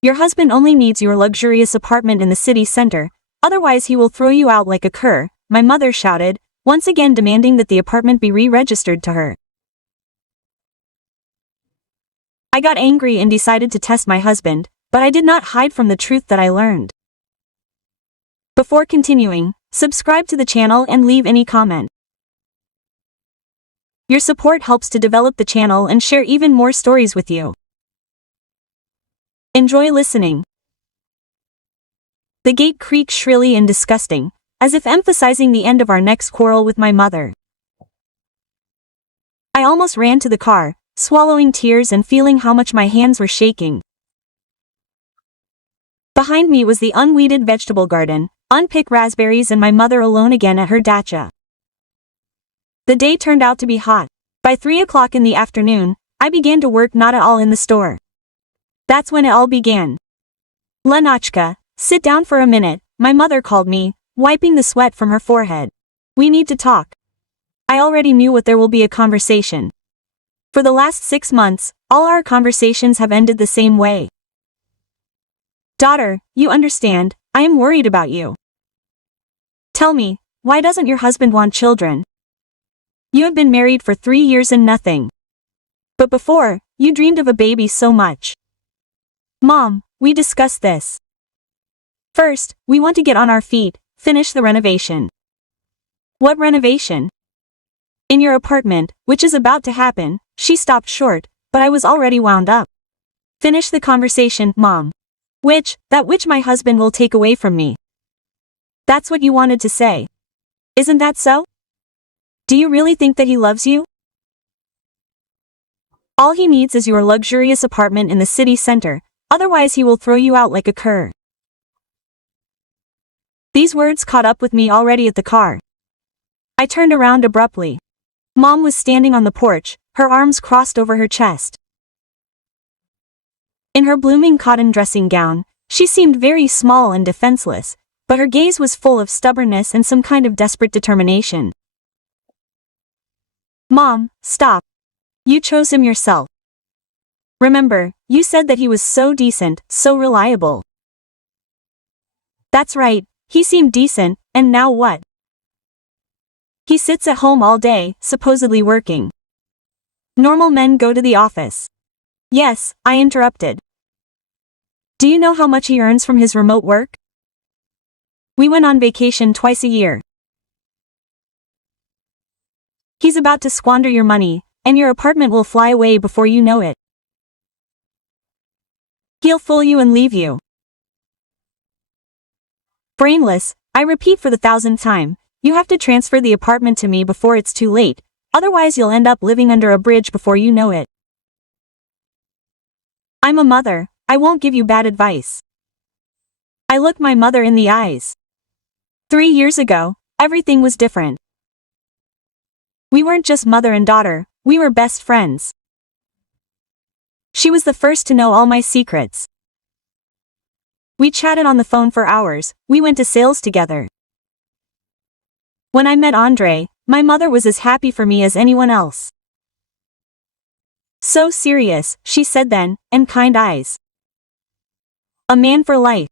Your husband only needs your luxurious apartment in the city center, otherwise he will throw you out like a cur, my mother shouted, once again demanding that the apartment be re-registered to her. I got angry and decided to test my husband, but I did not hide from the truth that I learned. Before continuing, subscribe to the channel and leave any comment. Your support helps to develop the channel and share even more stories with you. Enjoy listening. The gate creaked shrilly and disgusting, as if emphasizing the end of our next quarrel with my mother. I almost ran to the car, swallowing tears and feeling how much my hands were shaking. Behind me was the unweeded vegetable garden, unpicked raspberries and my mother alone again at her dacha. The day turned out to be hot. By 3 o'clock in the afternoon, I began to work not at all in the store. That's when it all began. Lenachka, sit down for a minute, my mother called me, wiping the sweat from her forehead. We need to talk. I already knew what there will be a conversation. For the last 6 months, all our conversations have ended the same way. Daughter, you understand, I am worried about you. Tell me, why doesn't your husband want children? You have been married for 3 years and nothing. But before, you dreamed of a baby so much. Mom, we discussed this. First, we want to get on our feet, finish the renovation. What renovation? In your apartment, which is about to happen. She stopped short, but I was already wound up. Finish the conversation, Mom. That which my husband will take away from me. That's what you wanted to say. Isn't that so? Do you really think that he loves you? All he needs is your luxurious apartment in the city center, otherwise he will throw you out like a cur. These words caught up with me already at the car. I turned around abruptly. Mom was standing on the porch, her arms crossed over her chest. In her blooming cotton dressing gown, she seemed very small and defenseless, but her gaze was full of stubbornness and some kind of desperate determination. Mom, stop. You chose him yourself. Remember, you said that he was so decent, so reliable. That's right, he seemed decent, and now what? He sits at home all day, supposedly working. Normal men go to the office. Yes, I interrupted. Do you know how much he earns from his remote work? We went on vacation twice a year. He's about to squander your money, and your apartment will fly away before you know it. He'll fool you and leave you. Brainless, I repeat for the 1,000th time, you have to transfer the apartment to me before it's too late, otherwise you'll end up living under a bridge before you know it. I'm a mother, I won't give you bad advice. I looked my mother in the eyes. 3 years ago, everything was different. We weren't just mother and daughter, we were best friends. She was the first to know all my secrets. We chatted on the phone for hours, we went to sales together. When I met Andre, my mother was as happy for me as anyone else. So serious, she said then, and kind eyes. A man for life.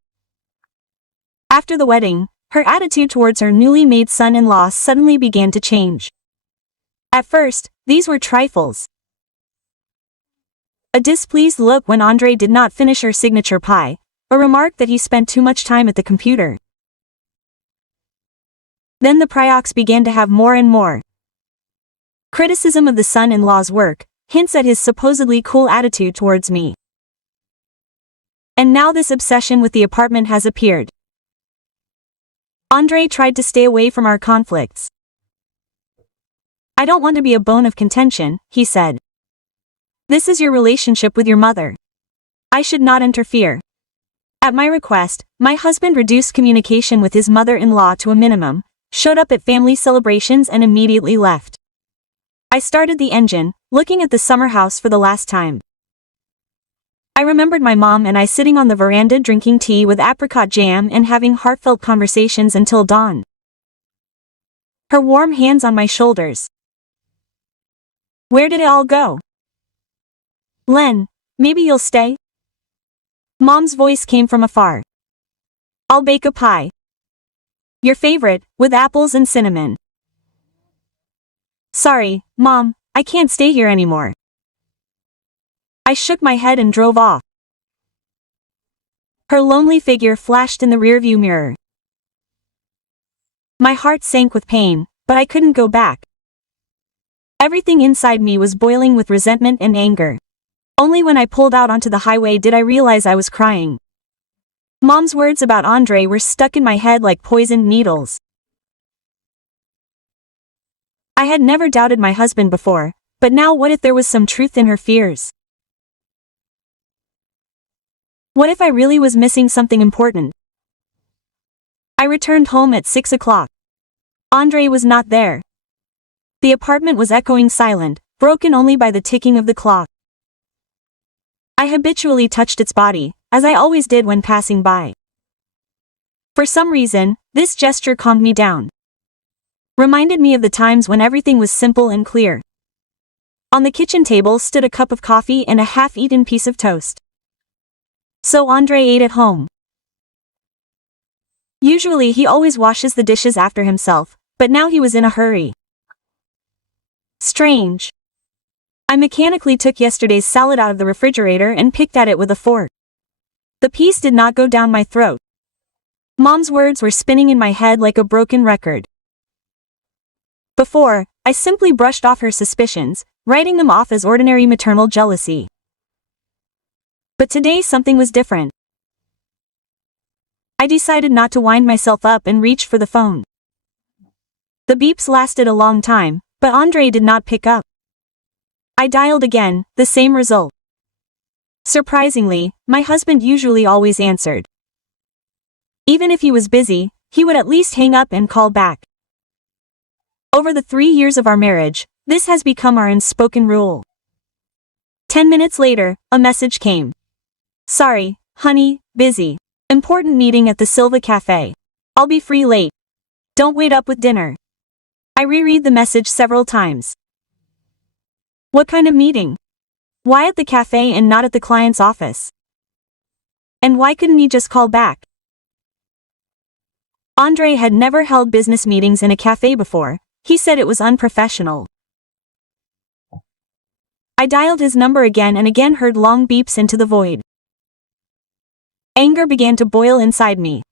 After the wedding, her attitude towards her newly made son-in-law suddenly began to change. At first, these were trifles. A displeased look when Andre did not finish her signature pie, a remark that he spent too much time at the computer. Then the Pryoks began to have more and more criticism of the son-in-law's work, hints at his supposedly cool attitude towards me. And now this obsession with the apartment has appeared. Andre tried to stay away from our conflicts. I don't want to be a bone of contention, he said. This is your relationship with your mother. I should not interfere. At my request, my husband reduced communication with his mother-in-law to a minimum, showed up at family celebrations and immediately left. I started the engine, looking at the summer house for the last time. I remembered my mom and I sitting on the veranda drinking tea with apricot jam and having heartfelt conversations until dawn. Her warm hands on my shoulders. Where did it all go? Len, maybe you'll stay? Mom's voice came from afar. I'll bake a pie. Your favorite, with apples and cinnamon. Sorry, Mom, I can't stay here anymore. I shook my head and drove off. Her lonely figure flashed in the rearview mirror. My heart sank with pain, but I couldn't go back. Everything inside me was boiling with resentment and anger. Only when I pulled out onto the highway did I realize I was crying. Mom's words about Andre were stuck in my head like poisoned needles. I had never doubted my husband before, but now what if there was some truth in her fears? What if I really was missing something important? I returned home at 6 o'clock. Andre was not there. The apartment was echoing silent, broken only by the ticking of the clock. I habitually touched its body, as I always did when passing by. For some reason, this gesture calmed me down. Reminded me of the times when everything was simple and clear. On the kitchen table stood a cup of coffee and a half-eaten piece of toast. So Andre ate at home. Usually he always washes the dishes after himself, but now he was in a hurry. Strange. I mechanically took yesterday's salad out of the refrigerator and picked at it with a fork. The piece did not go down my throat. Mom's words were spinning in my head like a broken record. Before, I simply brushed off her suspicions, writing them off as ordinary maternal jealousy. But today something was different. I decided not to wind myself up and reached for the phone. The beeps lasted a long time, but Andre did not pick up. I dialed again, the same result. Surprisingly, my husband usually always answered. Even if he was busy, he would at least hang up and call back. Over the 3 years of our marriage, this has become our unspoken rule. 10 minutes later, a message came. Sorry, honey, busy. Important meeting at the Silva Cafe. I'll be free late. Don't wait up with dinner. I reread the message several times. What kind of meeting? Why at the cafe and not at the client's office? And why couldn't he just call back? Andre had never held business meetings in a cafe before. He said it was unprofessional. I dialed his number again and again heard long beeps into the void. Anger began to boil inside me.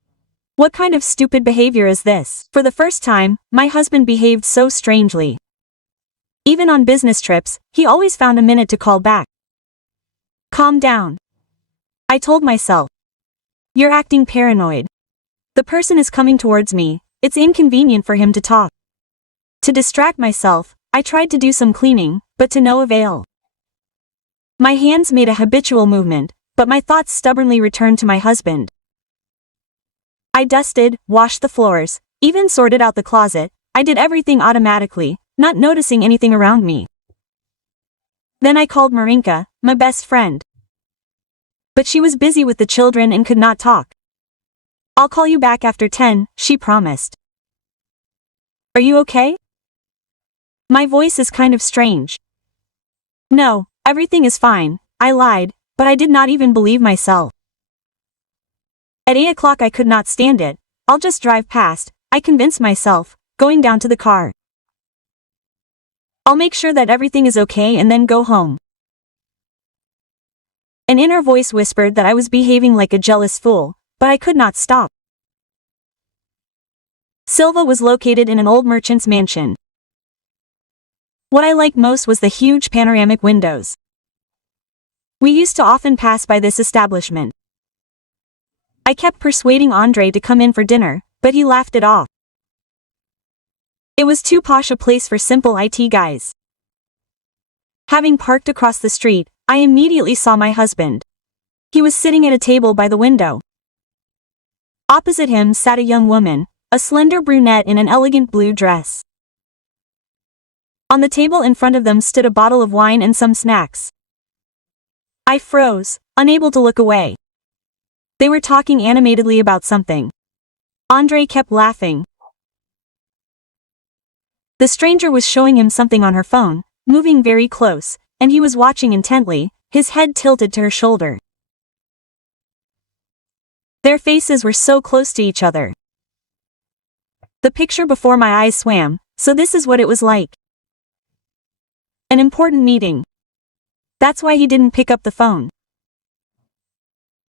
What kind of stupid behavior is this? For the first time, my husband behaved so strangely. Even on business trips, he always found a minute to call back. Calm down. I told myself. You're acting paranoid. The person is coming towards me, it's inconvenient for him to talk. To distract myself, I tried to do some cleaning, but to no avail. My hands made a habitual movement, but my thoughts stubbornly returned to my husband. I dusted, washed the floors, even sorted out the closet. I did everything automatically, not noticing anything around me. Then I called Marinka, my best friend. But she was busy with the children and could not talk. I'll call you back after 10, she promised. Are you okay? My voice is kind of strange. No, everything is fine, I lied, but I did not even believe myself. At 8 o'clock I could not stand it. I'll just drive past, I convinced myself, going down to the car. I'll make sure that everything is okay and then go home. An inner voice whispered that I was behaving like a jealous fool, but I could not stop. Silva was located in an old merchant's mansion. What I liked most was the huge panoramic windows. We used to often pass by this establishment. I kept persuading Andre to come in for dinner, but he laughed it off. It was too posh a place for simple IT guys. Having parked across the street, I immediately saw my husband. He was sitting at a table by the window. Opposite him sat a young woman, a slender brunette in an elegant blue dress. On the table in front of them stood a bottle of wine and some snacks. I froze, unable to look away. They were talking animatedly about something. Andre kept laughing. The stranger was showing him something on her phone, moving very close, and he was watching intently, his head tilted to her shoulder. Their faces were so close to each other. The picture before my eyes swam, so this is what it was like. An important meeting. That's why he didn't pick up the phone.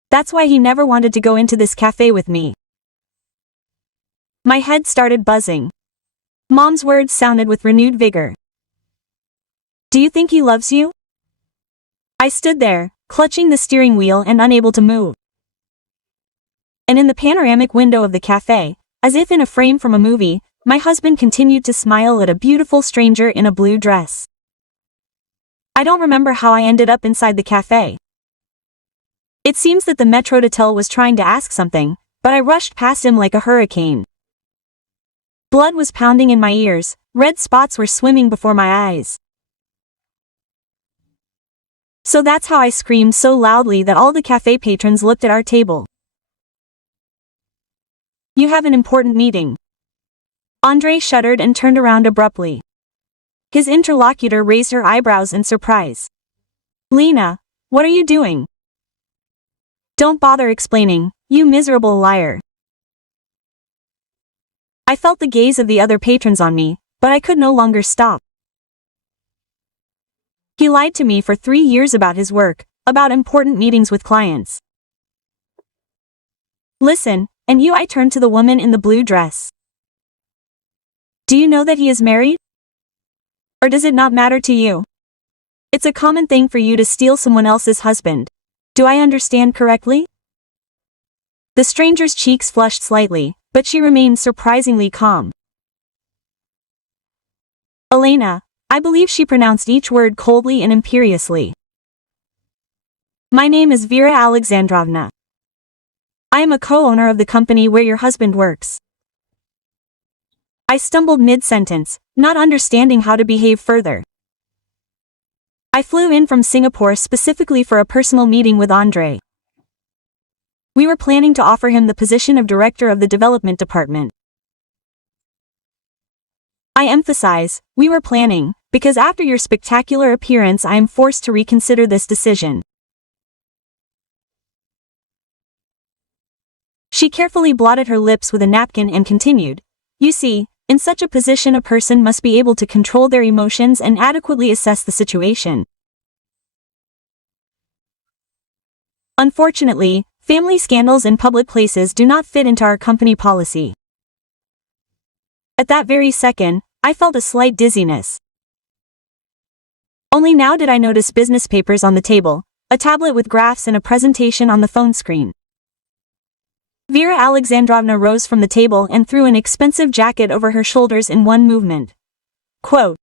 That's why he never wanted to go into this cafe with me. My head started buzzing. Mom's words sounded with renewed vigor. Do you think he loves you? I stood there, clutching the steering wheel and unable to move. And in the panoramic window of the cafe, as if in a frame from a movie, my husband continued to smile at a beautiful stranger in a blue dress. I don't remember how I ended up inside the cafe. It seems that the maître was trying to ask something, but I rushed past him like a hurricane. Blood was pounding in my ears, red spots were swimming before my eyes. So that's how I screamed so loudly that all the cafe patrons looked at our table. You have an important meeting. Andre shuddered and turned around abruptly. His interlocutor raised her eyebrows in surprise. Lena, what are you doing? Don't bother explaining, you miserable liar. I felt the gaze of the other patrons on me, but I could no longer stop. He lied to me for 3 years about his work, about important meetings with clients. Listen, and you, I turned to the woman in the blue dress. Do you know that he is married? Or does it not matter to you? It's a common thing for you to steal someone else's husband. Do I understand correctly? The stranger's cheeks flushed slightly, but she remained surprisingly calm. Elena, I believe she pronounced each word coldly and imperiously. My name is Vera Alexandrovna. I am a co-owner of the company where your husband works. I stumbled mid-sentence, not understanding how to behave further. I flew in from Singapore specifically for a personal meeting with Andre. We were planning to offer him the position of director of the development department. I emphasize, we were planning, because after your spectacular appearance I am forced to reconsider this decision. She carefully blotted her lips with a napkin and continued, You see, in such a position a person must be able to control their emotions and adequately assess the situation. Unfortunately, family scandals in public places do not fit into our company policy. At that very second, I felt a slight dizziness. Only now did I notice business papers on the table, a tablet with graphs and a presentation on the phone screen. Vera Alexandrovna rose from the table and threw an expensive jacket over her shoulders in one movement. Quote,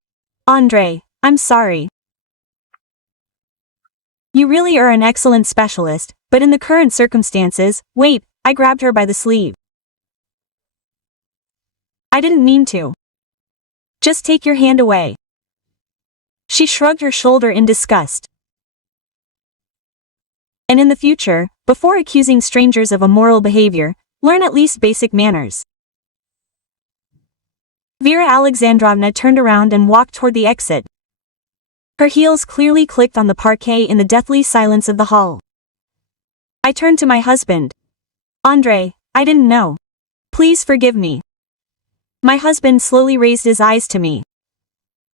Andre, I'm sorry. You really are an excellent specialist, but in the current circumstances, wait, I grabbed her by the sleeve. I didn't mean to. Just take your hand away. She shrugged her shoulder in disgust. And in the future, before accusing strangers of immoral behavior, learn at least basic manners. Vera Alexandrovna turned around and walked toward the exit. Her heels clearly clicked on the parquet in the deathly silence of the hall. I turned to my husband. Andre, I didn't know. Please forgive me. My husband slowly raised his eyes to me.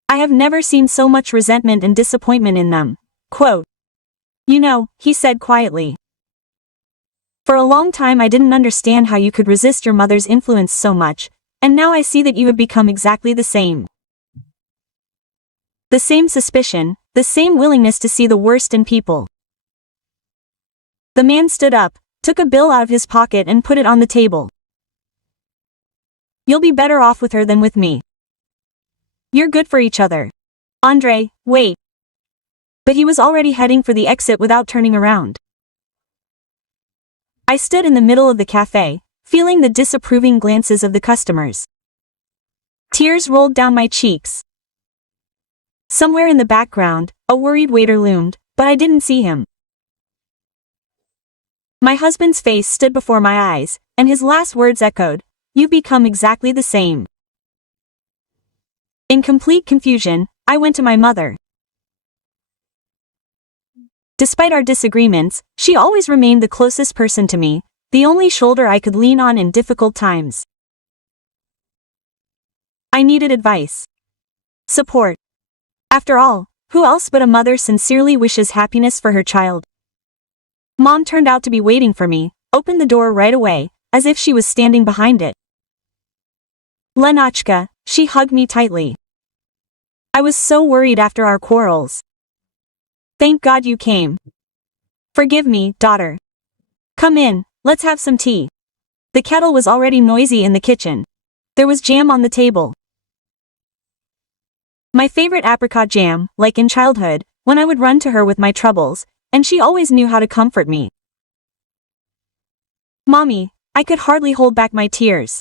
I have never seen so much resentment and disappointment in them. Quote, You know, he said quietly. For a long time I didn't understand how you could resist your mother's influence so much, and now I see that you have become exactly the same. The same suspicion, the same willingness to see the worst in people. The man stood up, took a bill out of his pocket and put it on the table. You'll be better off with her than with me. You're good for each other. Andre, wait. But he was already heading for the exit without turning around. I stood in the middle of the cafe, feeling the disapproving glances of the customers. Tears rolled down my cheeks. Somewhere in the background, a worried waiter loomed, but I didn't see him. My husband's face stood before my eyes, and his last words echoed, You've become exactly the same. In complete confusion, I went to my mother. Despite our disagreements, she always remained the closest person to me, the only shoulder I could lean on in difficult times. I needed advice. Support. After all, who else but a mother sincerely wishes happiness for her child? Mom turned out to be waiting for me, opened the door right away, as if she was standing behind it. Lenachka, she hugged me tightly. I was so worried after our quarrels. Thank God you came. Forgive me, daughter. Come in, let's have some tea. The kettle was already noisy in the kitchen. There was jam on the table. My favorite apricot jam, like in childhood, when I would run to her with my troubles, and she always knew how to comfort me. Mommy, I could hardly hold back my tears.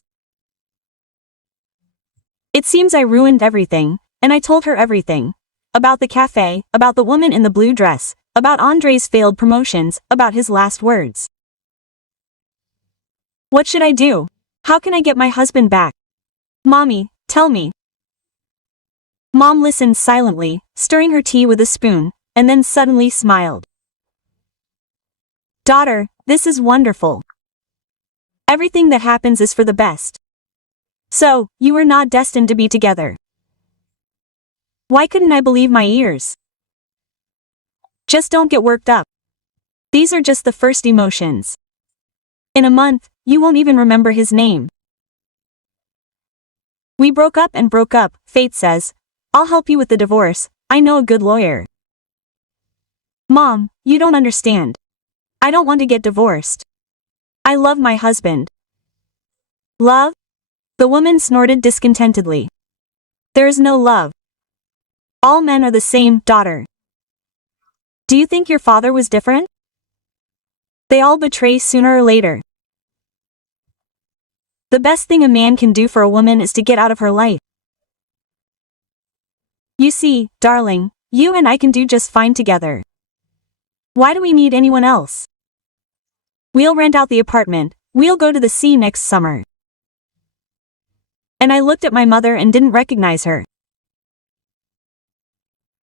It seems I ruined everything, and I told her everything. About the cafe, about the woman in the blue dress, about Andre's failed promotions, about his last words. What should I do? How can I get my husband back? Mommy, tell me. Mom listened silently, stirring her tea with a spoon, and then suddenly smiled. Daughter, this is wonderful. Everything that happens is for the best. So, you were not destined to be together. Why couldn't I believe my ears? Just don't get worked up. These are just the first emotions. In a month, you won't even remember his name. We broke up, fate says. I'll help you with the divorce, I know a good lawyer. Mom, you don't understand. I don't want to get divorced. I love my husband. Love? The woman snorted discontentedly. There is no love. All men are the same, daughter. Do you think your father was different? They all betray sooner or later. The best thing a man can do for a woman is to get out of her life. You see, darling, you and I can do just fine together. Why do we need anyone else? We'll rent out the apartment, we'll go to the sea next summer. And I looked at my mother and didn't recognize her.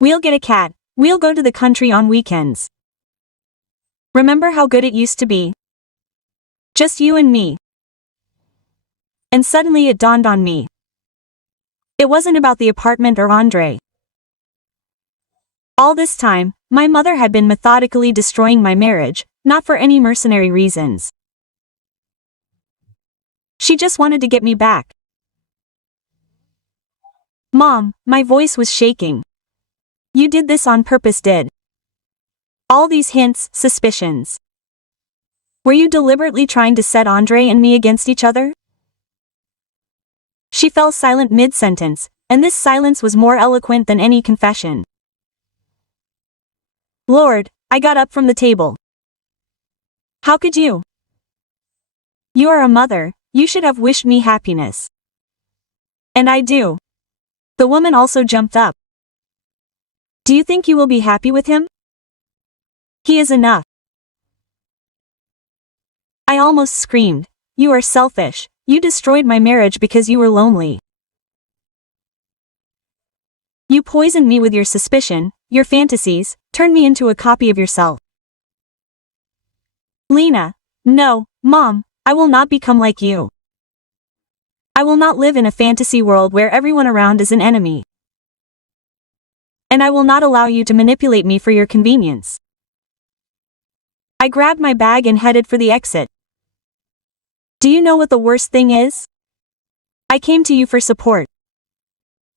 We'll get a cat, we'll go to the country on weekends. Remember how good it used to be? Just you and me. And suddenly it dawned on me. It wasn't about the apartment or Andre. All this time, my mother had been methodically destroying my marriage, not for any mercenary reasons. She just wanted to get me back. Mom, my voice was shaking. You did this on purpose, did? All these hints, suspicions. Were you deliberately trying to set Andre and me against each other? She fell silent mid-sentence, and this silence was more eloquent than any confession. Lord, I got up from the table. How could you? You are a mother, you should have wished me happiness. And I do. The woman also jumped up. Do you think you will be happy with him? He is enough. I almost screamed. You are selfish, you destroyed my marriage because you were lonely. You poisoned me with your suspicion, your fantasies, turned me into a copy of yourself. Lena, no, Mom, I will not become like you. I will not live in a fantasy world where everyone around is an enemy. And I will not allow you to manipulate me for your convenience. I grabbed my bag and headed for the exit. Do you know what the worst thing is? I came to you for support.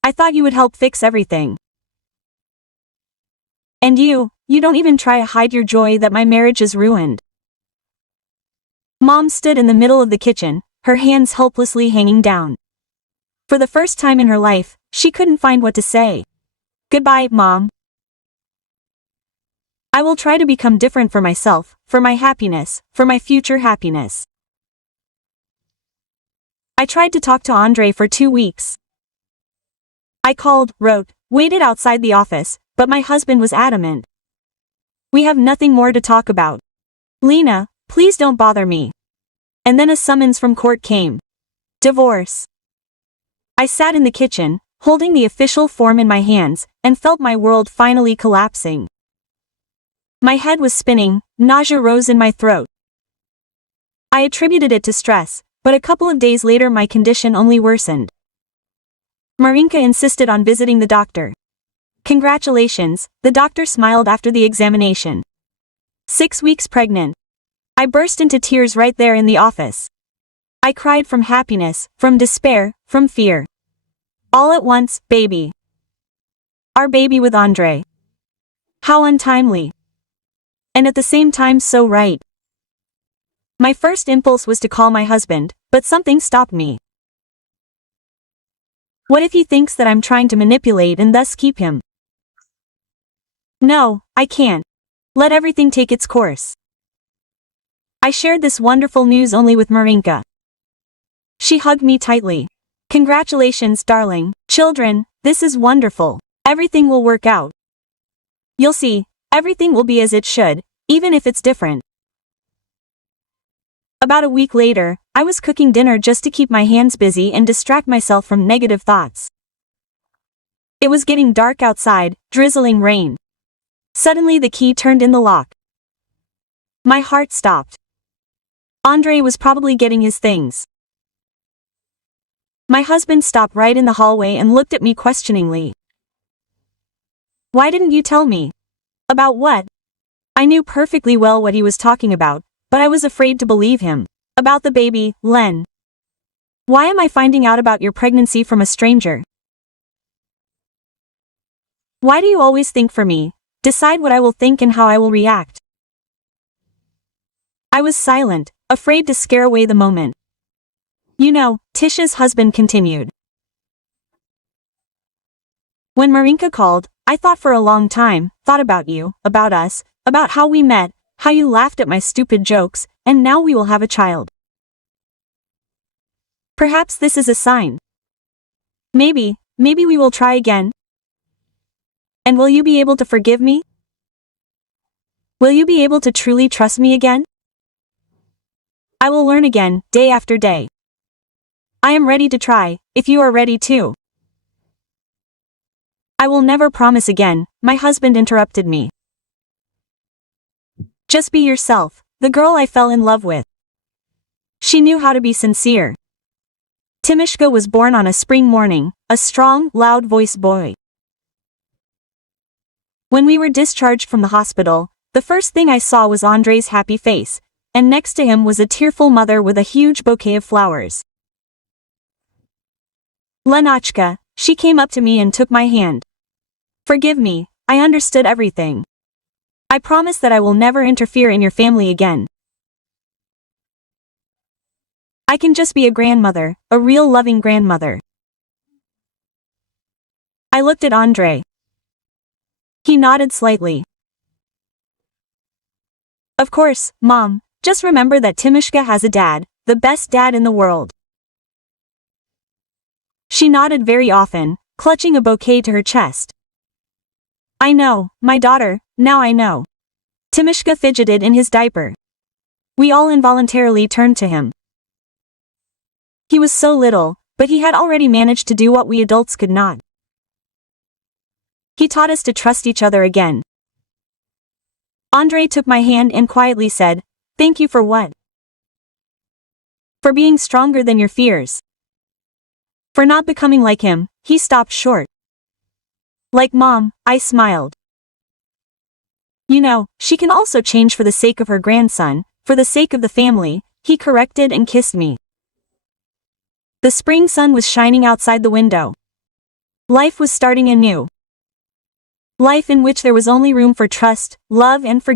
I thought you would help fix everything. And you don't even try to hide your joy that my marriage is ruined. Mom stood in the middle of the kitchen, her hands helplessly hanging down. For the first time in her life, she couldn't find what to say. Goodbye, Mom. I will try to become different for myself, for my happiness, for my future happiness. I tried to talk to Andre for 2 weeks. I called, wrote, waited outside the office, but my husband was adamant. We have nothing more to talk about. Lena, please don't bother me. And then a summons from court came. Divorce. I sat in the kitchen, holding the official form in my hands, and felt my world finally collapsing. My head was spinning, nausea rose in my throat. I attributed it to stress, but a couple of days later my condition only worsened. Marinka insisted on visiting the doctor. Congratulations, the doctor smiled after the examination. 6 weeks pregnant. I burst into tears right there in the office. I cried from happiness, from despair, from fear. All at once, baby. Our baby with Andre. How untimely. And at the same time so right. My first impulse was to call my husband, but something stopped me. What if he thinks that I'm trying to manipulate and thus keep him? No, I can't. Let everything take its course. I shared this wonderful news only with Marinka. She hugged me tightly. Congratulations, darling. Children, this is wonderful. Everything will work out. You'll see, everything will be as it should, even if it's different. About a week later, I was cooking dinner just to keep my hands busy and distract myself from negative thoughts. It was getting dark outside, drizzling rain. Suddenly the key turned in the lock. My heart stopped. Andre was probably getting his things. My husband stopped right in the hallway and looked at me questioningly. Why didn't you tell me? About what? I knew perfectly well what he was talking about, but I was afraid to believe him. About the baby, Len. Why am I finding out about your pregnancy from a stranger? Why do you always think for me, decide what I will think and how I will react? I was silent, afraid to scare away the moment. You know, Tisha's husband continued. When Marinka called, I thought for a long time, thought about you, about us, about how we met, how you laughed at my stupid jokes, and now we will have a child. Perhaps this is a sign. Maybe we will try again. And will you be able to forgive me? Will you be able to truly trust me again? I will learn again, day after day. I am ready to try, if you are ready too. I will never promise again, my husband interrupted me. Just be yourself, the girl I fell in love with. She knew how to be sincere. Timishka was born on a spring morning, a strong, loud-voiced boy. When we were discharged from the hospital, the first thing I saw was Andre's happy face, and next to him was a tearful mother with a huge bouquet of flowers. Lenachka, she came up to me and took my hand. Forgive me, I understood everything. I promise that I will never interfere in your family again. I can just be a grandmother, a real loving grandmother. I looked at Andre. He nodded slightly. Of course, Mom, just remember that Timishka has a dad, the best dad in the world. She nodded very often, clutching a bouquet to her chest. I know, my daughter, now I know. Timishka fidgeted in his diaper. We all involuntarily turned to him. He was so little, but he had already managed to do what we adults could not. He taught us to trust each other again. Andre took my hand and quietly said, "Thank you for what? For being stronger than your fears. For not becoming like him." He stopped short. Like Mom, I smiled. You know, she can also change for the sake of her grandson, for the sake of the family, he corrected and kissed me. The spring sun was shining outside the window. Life was starting anew. Life in which there was only room for trust, love and forgiveness.